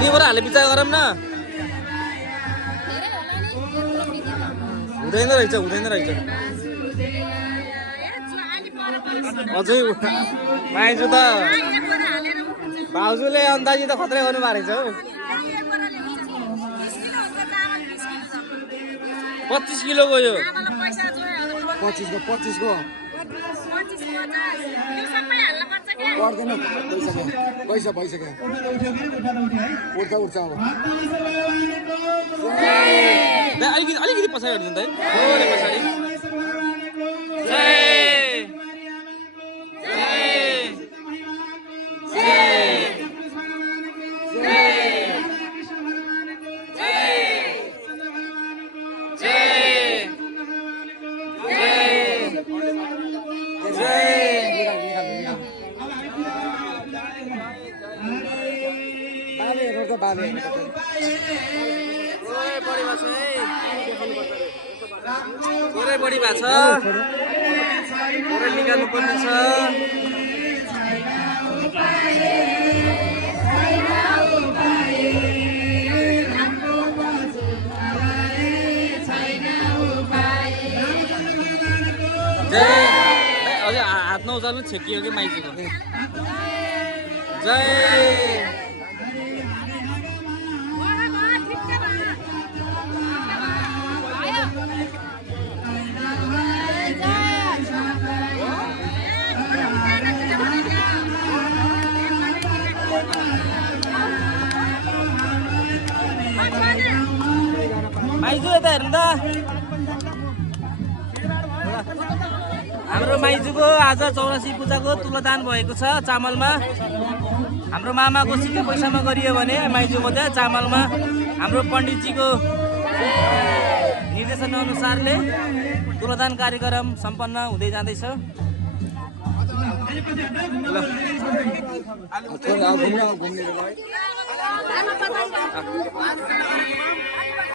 यहीँबाट हाले विचार गरौँ न हुँदैन रहेछ अझै माइजू त भाउजूले अन्दाजी त खत्रै गर्नु भएको रहेछ हौ 25 किलोको यो 25 को पर्दैन पैसा उठ्छ अब अलिकति पछाडि हट्नु त है थोरै पछाडि थोरै बढी भएको छ थोरै निकाल्नु पर्ने छ अझै हात नउचाल्नु छेकियो कि माइतीको जय माइजू यता हेर्नु त हाम्रो माइजूको आज 84 पूजाको तुलादान भएको छ चामलमा हाम्रो मामाको सिक्का पैसामा गरियो भने माइजूको चाहिँ चामलमा हाम्रो पण्डितजीको निर्देशन अनुसारले तुलादान कार्यक्रम सम्पन्न हुँदै जाँदैछ ल